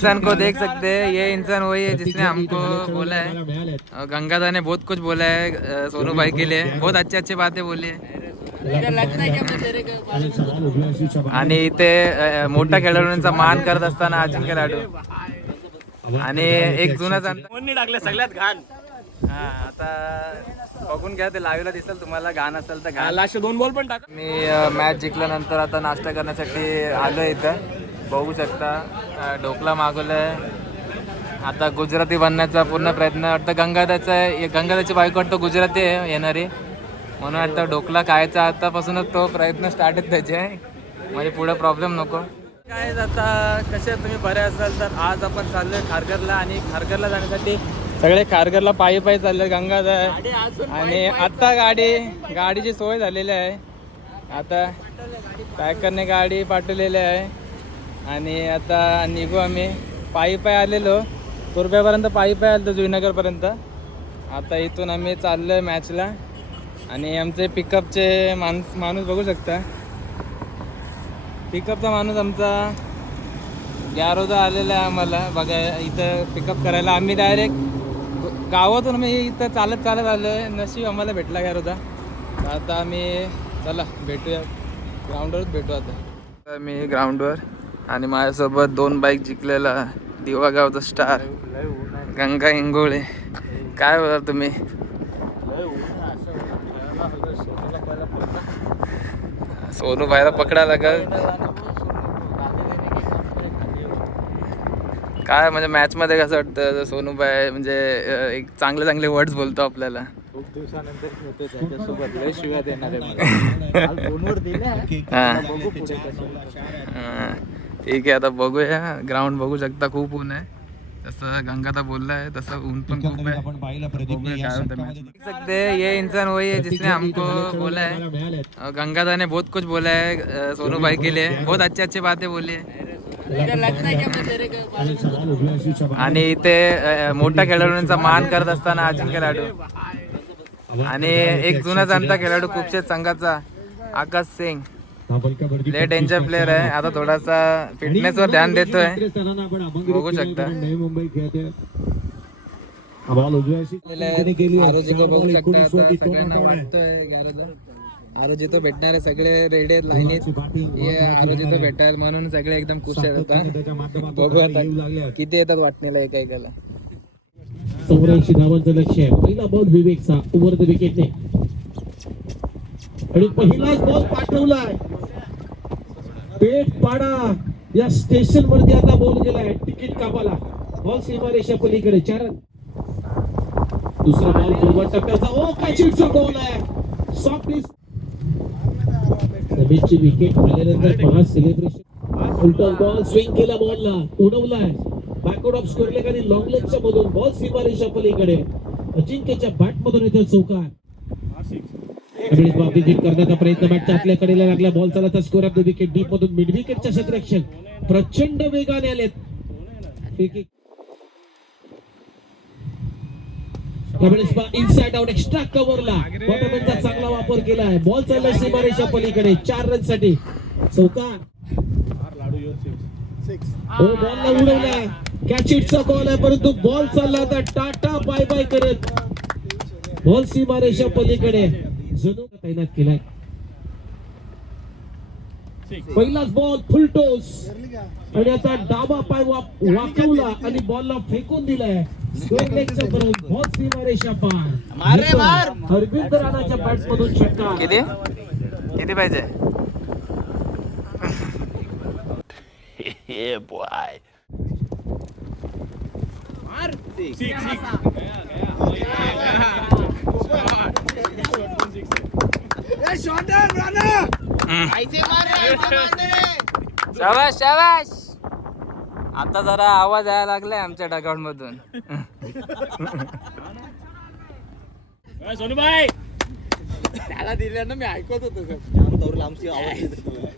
इंसान को देख सकते हैं, ये इंसान वही है जिसने हमको बोला है, गंगाधर ने बहुत कुछ बोला है सोनू भाई के लिए, बहुत अच्छे अच्छे बातें बोली है. आणि इथे मोठ्या खेळाडूंचा मान करत असताना अजिंक्य लाडू आणि एक जुना टाकले सगळ्यात घाण. हा आता बघून घ्या, ते लाईव्हला दिसेल तुम्हाला, घाण असेल तर घाण. लास्ट 2 बॉल पण टाक. मी मॅच जिंकल्यानंतर आता नाश्ता करण्यासाठी आलो इथं, बघू शकता ढोकला मागवलाय. आता गुजराती बनण्याचा पूर्ण प्रयत्न वाटतं. गंगाधरचा आहे, गंगाधरची बायको वाटतं गुजराती आहे येणारी, म्हणून आता ढोकला खायचा आतापासूनच तो प्रयत्न स्टार्ट आहे त्याचे, म्हणजे पुढे प्रॉब्लेम नको. काय आता कसे तुम्ही बरे असाल तर आज आपण चाललोय खारघरला, आणि खारघरला जाण्यासाठी सगळे खारघरला पायी पायी चालले. गंगाधर आणि आता गाडीची सोय झालेली आहे. आता पॅकरने गाडी पाठवलेली आहे आणि आता निघू आम्ही. पायी पायी आलेलो, तुर्ब्यापर्यंत पायी पायी आलो, जुईनगरपर्यंत. आता इथून आम्ही चाललो आहे मॅचला. आणि आमचे पिकअपचे माणूस बघू शकता, पिकअपचा माणूस आमचा ग्यारोदा आलेला आहे आम्हाला बघा इथं पिकअप करायला. आम्ही डायरेक्ट गावातून आम्ही इथं चालत आलो आहे, नशीब आम्हाला भेटला ग्यारोदा. आता आम्ही चला भेटूया ग्राउंडवरच भेटू. आता मी ग्राउंडवर आणि माझ्यासोबत 2 बाईक जिंकलेला दिवागावचा स्टार गंगा इंगोळे. काय बोला तुम्ही? सोनू भाईला पकडायला लागल काय, म्हणजे मॅच मध्ये कसं वाटतं सोनू भाई म्हणजे एक चांगले वर्ड्स बोलतो आपल्याला. खूप दिवसानंतर खेळतो त्याच्यासोबत, लय शिव्या देणार आहे फोनवर दिल्या. ठीक आहे, आता बघूया. ग्राउंड बघू शकता, खूप ऊन आहे. जसं गंगादा बोललाय तसं ऊन पण खूप आहे. देख सकते हैं ये इंसान वही है जिसने हमको बोला है, गंगादा ने बहुत कुछ बोला है सोनू भाई के लिए, बहुत अच्छे अच्छे बातें बोली है. आणि इथे मोठ्या खेळाडूंचा मान करत असताना अजिंक्य लाडू आणि एक जुना जाणता खेळाडू कुपशेत संघाचा आकाश सिंग, लय डेंजर प्लेअर आहे. आता थोडासा फिटनेस वर ध्यान देतोय, बघू शकता. आरोजी को बघू शकता, आता सगळ्यांना वाटतोय आरोजी तो भेटणार आहे, सगळे रेडी आहेत लाईनीत. हे आरोजी तो भेटायला म्हणून सगळे एकदम खुश आहेत. आता बघू आता किती येतात वाटणीला एकाला. 84 धावांचं लक्ष्य आहे. पहिला बॉल विवेकचा ओव्हर द विकेटने, आणि पहिला बॉल पाठवलाय पेठ पाडा या स्टेशन वरती. आता बॉल गेलाय तिकीट कापाला, बॉल सीमारेषा पलीकडे 4 रन. दुसरा बॉल पूर्व टप्प्याचा, ओ कॅचिटचा बॉल आहे, सॉफ्ट समीरची विकेट आल्यानंतर पहा सेलिब्रेशन. उलटा बॉल स्विंग केला, बॉलला उडवलाय बॅकवर्ड ऑफ स्क्वेअर लेग आणि लॉंग लेगच्या मधून बॉल सीमारेषा पलीकडे. अजिंक्यच्या बॅट मधून येतो चौकार. बाबी हिट करण्याचा प्रयत्न बॅटच्या आतल्या कडेला लागला. बॉल चालता score of the wicket deep मधून मिड विकेटच्या क्षेत्ररक्षण प्रचंड वेगाने आलेत. इनसाइड आउट एक्स्ट्रा कव्हरला बॉटमॅनचा चांगला वापर केलाय. बॉल चालला सीमारेषा पलीकडे 4 रन साठी चौकार. हो बॉलला उडवलाय, कॅच इटचा बॉल आहे, परंतु बॉल चालला आता टाटा बाय बाय करत. बॉल सीमारेषा पलीकडे जणू तैनात केलाय. पहिलाच बॉल फुल टोस, आणि आता डावा पाय वाकवला आणि बॉलला फेकून दिलाय. बॉल सीमारेषा पार. अरविंद राणाच्या बॅट मधून षटकार. किती पाहिजे? Yeah, boy. शाबाश शाबाश. आता जरा आवाज यायला लागलाय आमच्या डगआउट मधून. सोनूबाई त्याला दिल्या ना, मी ऐकत होतो लांबची आवाज येत होतो.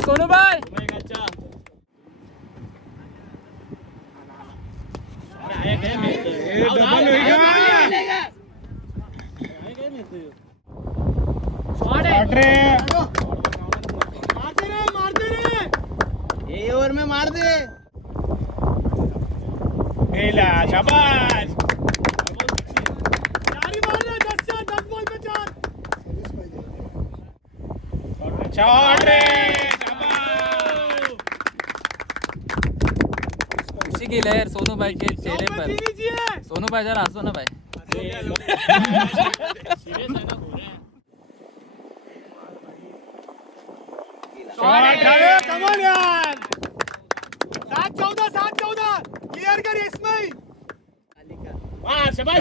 सोनूबाई ओवर में मार दे. खुशी की लहर सोनू भाई के चेहरे पर. सोनू भाई जरा हंसो ना भाई. शाबाश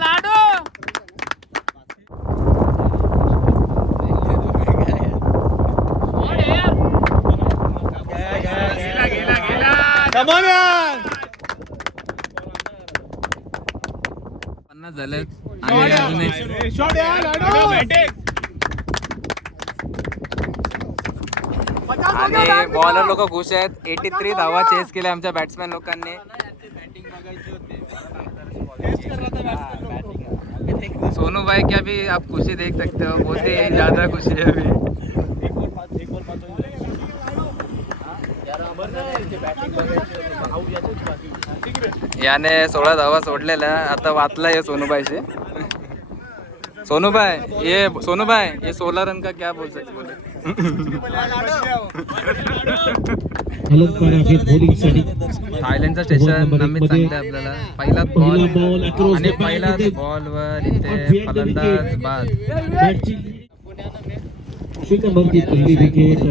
लाडू. पन्नास झालेत आणि अजून आणि बॉलर लोक खुश आहेत. 83 धावा चेस केल्या आमच्या बॅट्समॅन लोकांनी. सोनू भाई की अभी आप खुशी देख सकते हो, बहुत ही ज्यादा खुशी है अभी. याने 16 धावा सोडलेल्या. आता वाचला आहे सोनू भाईशी. सोनू भाई ये 16 रन का क्या बोल सकते बोले. अलंकार आहे बॉलिंगसाठी. थायलंडचं स्टेशन नमित सांगते आपल्याला. पहिला बॉल आणि पहिला बॉलवर इथे फलंदाज बाद. श्रीकांतची पहिली विकेट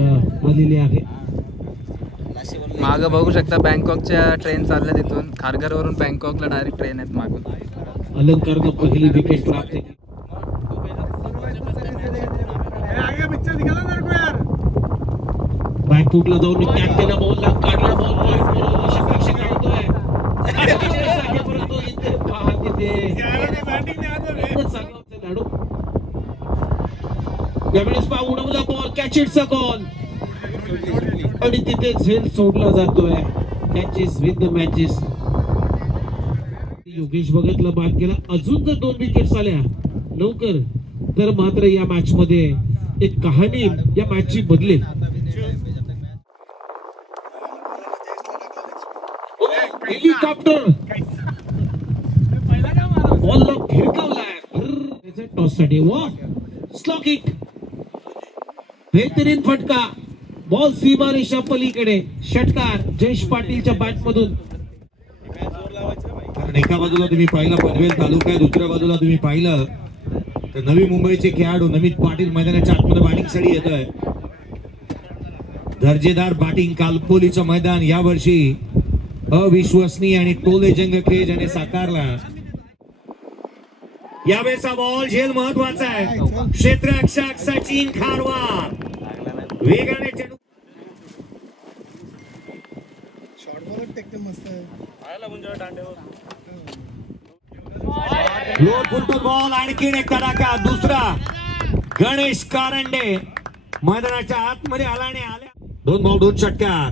आलेली आहे. मागं बघू शकता बँकॉकच्या ट्रेन चालल्या तिथून. खारघरवरून बँकॉकला डायरेक्ट ट्रेन आहेत मागून. अलंकारनं पहिली विकेट प्राप्त केली. बॅकफुटला जाऊन कॅप्टन बॉलला काढला. बॉल क्षेत्ररक्षक काढतोय. परंतु इथे पहा तिथे लाडू. यावेळेस पहा उडवला बॉल. कॅचेटचा बॉल आणि तिथे झेल सोडला जातोय. Catches with the matches. Yogesh भगतला बाद केला. अजून जर 2 विकेट्स आल्या लवकर तर मात्र या मॅच मध्ये एक कहाणी या मॅचची बदलेल. हेलिकॉप्टर बॉलला फिरकावलाय. टॉस साठी स्लॉक हिट. बेहतरीन फटका. बॉल सीमारेषा पलीकडे. षटकार जयेश पाटीलच्या बॅट मधून. कारण एका बाजूला तुम्ही पाहिलं पनवेल तालुका आहे, दुसऱ्या बाजूला तुम्ही पाहिलं तर नवी मुंबईचे खेळाडू नमित पाटील मैदानाच्या आतमध्ये बॅटिंगसाठी येत आहे. दर्जेदार बॅटिंग. कालपोलीचं मैदान यावर्षी अविश्वसनीय आणि टोले जंग क्रेज याने साकारला. यावेळेचा बॉल झेल महत्वाचा आहे. क्षेत्ररक्षक सचिन खारवार वेगाने चेंडू. Low full toss ball. आणखीन एक तडाखा. दुसरा गणेश कारंडे मैदानाच्या आतमध्ये आलाने आल्या. 2 बॉल 2 षटकार.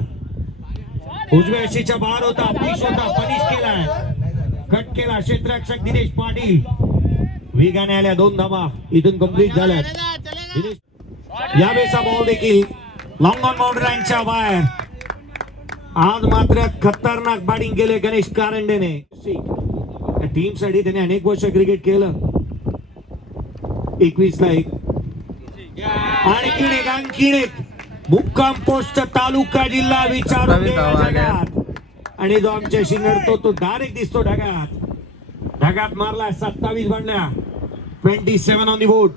उजव्या अशीच्या बाहेर होता. पनिश केलाय. कट केला. क्षेत्ररक्षक दिनेश पाटील वेगाने आल्या. 2 धावा इथून कंप्लीट झाल्या. यावेळेचा बॉल देखील लॉंग ऑन बाउंड्री लाईनच्या बाहेर. आज मात्र खतरनाक बॅटिंग केले गणेश कारंडेने. टीम साठी त्याने अनेक वर्ष क्रिकेट केलं. 21ला 1. आणखीन एक मुक्काम पोस्ट तालुका जिल्हा विचारून आणि जो आमच्याशी नडतो तो डायरेक्ट दिसतो ढगात मारला. 27 बनल्या. 27 ऑन दी बोर्ड.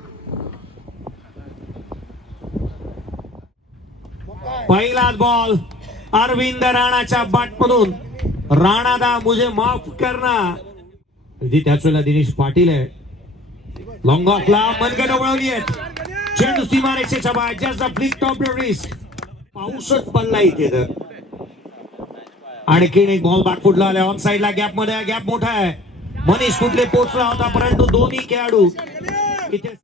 पहिलाच बॉल अरविंद राणाच्या बॅट मधून. राणादा मुझे माफ करना. त्याच वेळेला दिनेश पाटील आहे. लॉंग ऑफला मनगट वळवली आहेत. चेंडू सीमारेषेच्या बाहेर. Just flick top risk. पाऊसच पडला इथे तर. आणखीन एक बॉल बॅकफुटला आल्या. ऑन साइडला गॅप मध्ये. गॅप मोठा आहे. मनीष कुठले पोहोचला होता परंतु दोन्ही खेळाडू इथे.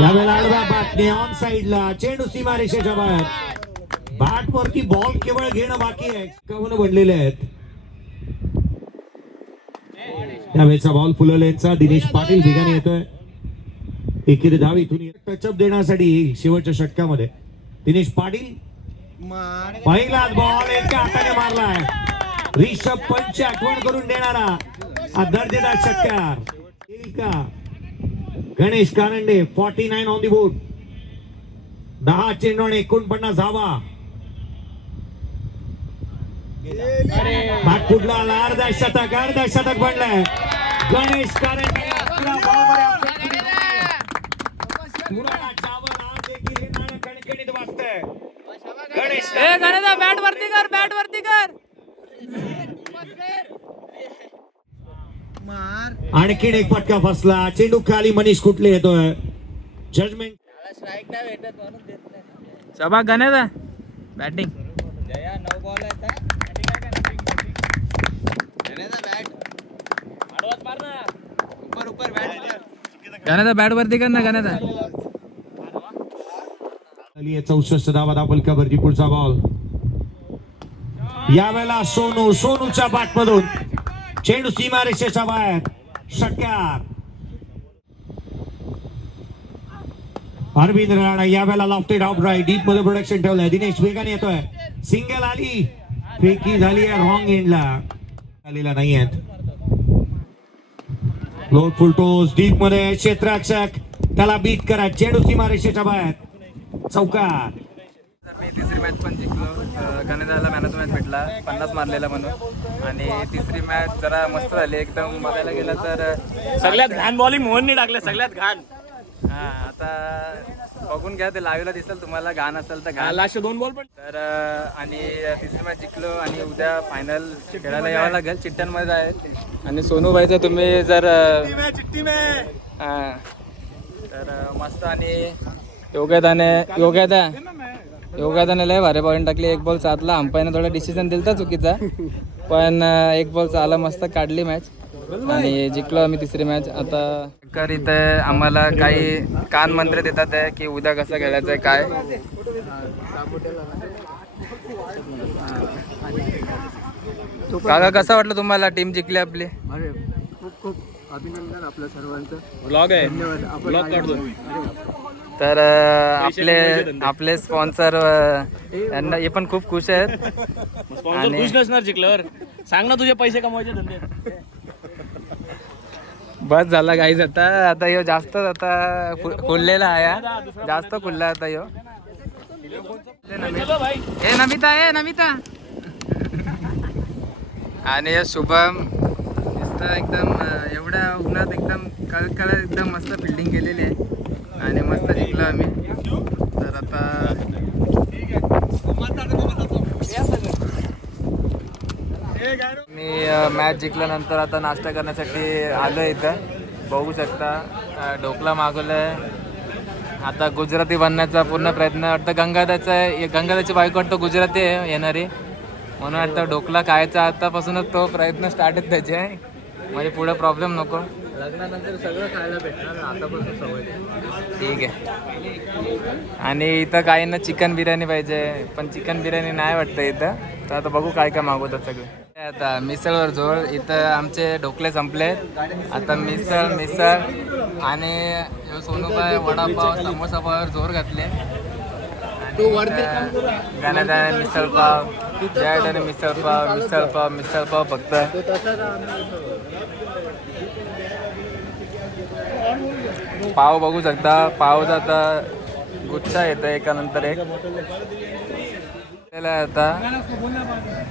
यावेळेला आडवा बाटणे ऑन साइडला, चेंडू सीमारेषेच्या बाहेर. बॅट वरती बॉल केवळ घेणं बाकी आहे. कवन बनलेले आहेत. त्यावेळेचा बॉल फुललेचा दिनेश पाटील बिगाने येतोय. एकेरी धाव इथून टचअप देण्यासाठी शेवटच्या षटकामध्ये दिनेश पाटील. पहिलाच बॉल एका हाताने मारलाय. रिषभ पंतची आठवण करून देणारा हा दर्जेदार षटकार येईल का? Ganesh Karande 49 on the board. 10 चेंडू 49 धावा. भाग फुटला आला. अर्धा शतक बनलाय. गणेश कारंडे कणकणीत वाजतंय. गणेश बॅट वरती कर. आणखीन एक फटका फसला. चेंडू खाली. मनीष कुठले येतोय. जजमेंट सभा गणेश बॅटिंग. गणेश बॅट वरती कर ना गणेश. 64 धावा दाबल कबरची. पुढचा बॉल यावेळेला सोनूच्या बॅटमधून चेंडू सीमारेषेच्या बाहेर. षटकार. अरविंद राणा यावेळेला लॉफ्टेड आउट राईट डीप मध्ये प्रोडक्शन ठेवलंय. दिनेश वेगाने येतोय. सिंगल आली. फेकी झाली आहे रॉंग एंडला. आलेला नाही आहेत. लोड फुलटोस डीप मध्ये क्षेत्ररक्षक त्याला बीट करा. चेंडू सीमारेषेच्या बाहेर. चौकार. मी तिसरी मॅच पण जिंकलो. गणेशाला मॅन ऑफ द मॅच भेटला 50 मारलेला म्हणून. आणि तिसरी मॅच जरा मस्त झाली एकदम. बघायला गेलं तर सगळ्यात घाण बॉलिंग मोहनने टाकले. सगळ्यात घाण. हा आता बघून घ्या ते लाईव्हला दिसेल तुम्हाला. घाण असेल तर घाण. लास्ट 2 बॉल पण. तर आणि तिसरी मॅच जिंकलो. आणि उद्या फायनल खेळायला यावं लागेल. चिट्ट्यांमध्ये आहेत. आणि सोनूबाईचं तुम्ही जर हां तर मस्त. आणि योगादाने लय भारी बॉलिंग टाकली. एक बॉल साधला. अंपायरने थोडा डिसिजन दिला चुकीचा. पण एक बॉल चाला मस्त काढली मॅच. आणि जिंकलो आम्ही तिसरी मॅच. आता इथे आम्हाला काही कान मंत्र देतात आहे की उद्या कसं खेळायचं आहे काय. काका कसं वाटलं तुम्हाला टीम जिंकली आपली? खूप अभिनंदन आपल्या सर्वांचं. ब्लॉग आहे. ब्लॉग काढतो. तर आपले स्पॉन्सर यांना हे पण खूप खुश आहेत. स्पॉन्सर खुश नसणार जिंकल्यावर. सांग ना तुझे पैसे कमवायचे धंदे. बस झाला गाईज. आता यो जास्त आता खुललेला आहे. जास्त खुलला आता यो. नमिता आणि शुभम एकदम एवढ्या उन्हात एकदम कळकळ एकदम मस्त फिल्डिंग केलेली आहे. आणि मस्त जिंकलो आम्ही. तर आता मी मॅच जिंकल्यानंतर आता नाश्ता करण्यासाठी आलो इथं. बघू शकता ढोकला मागवलाय. आता गुजराती बनण्याचा पूर्ण प्रयत्न वाटतं. गंगादाची बायको वाटतं गुजराती आहे येणारी. म्हणून वाटतं ढोकला खायचा आतापासूनच तो प्रयत्न स्टार्ट आहे त्याचे. म्हणजे पुढे प्रॉब्लेम नको. लग्नानंतर सगळं खायला भेटणार. आतापासून सवय. ठीक आहे. आणि इथं काहींना चिकन बिर्याणी पाहिजे. पण चिकन बिर्याणी नाही वाटतं इथं. तर आता बघू काय काय मागवतात सगळे. आता मिसळवर जोर. इथं आमचे ढोकले संपले. आता मिसळ आणि सोनूबाई वडापाव समोसापावर जोर घातले. गाण्याने मिसळपाव. जयडाने मिसळपाव फक्त. पाव बघू शकता. पावचा आता गुच्छा येतं एकानंतर एक.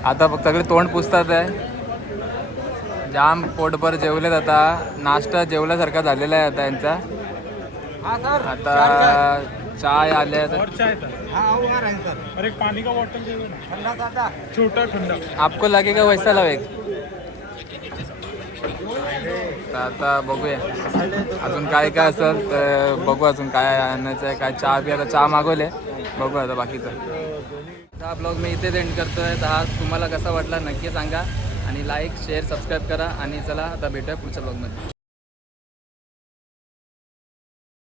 आता फक्त सगळे तोंड पुसतात आहे. जाम पोटभर जेवलेत. आता नाश्ता जेवल्यासारखा झालेला आहे आता यांचा. आता चाय आले. आपको लगेगा वैसा लावे. आता बघूया अजून काय काय असेल तर बघू. अजून काय आणायचं आहे काय. चहा बी आता चहा मागवले. बघू आता बाकीचं. हा ब्लॉग मी इथेच एंड करतोय. तर हा तुम्हाला कसा वाटला नक्की सांगा. आणि लाईक शेअर सबस्क्राईब करा. आणि चला आता भेटूया पुढच्या ब्लॉगमध्ये.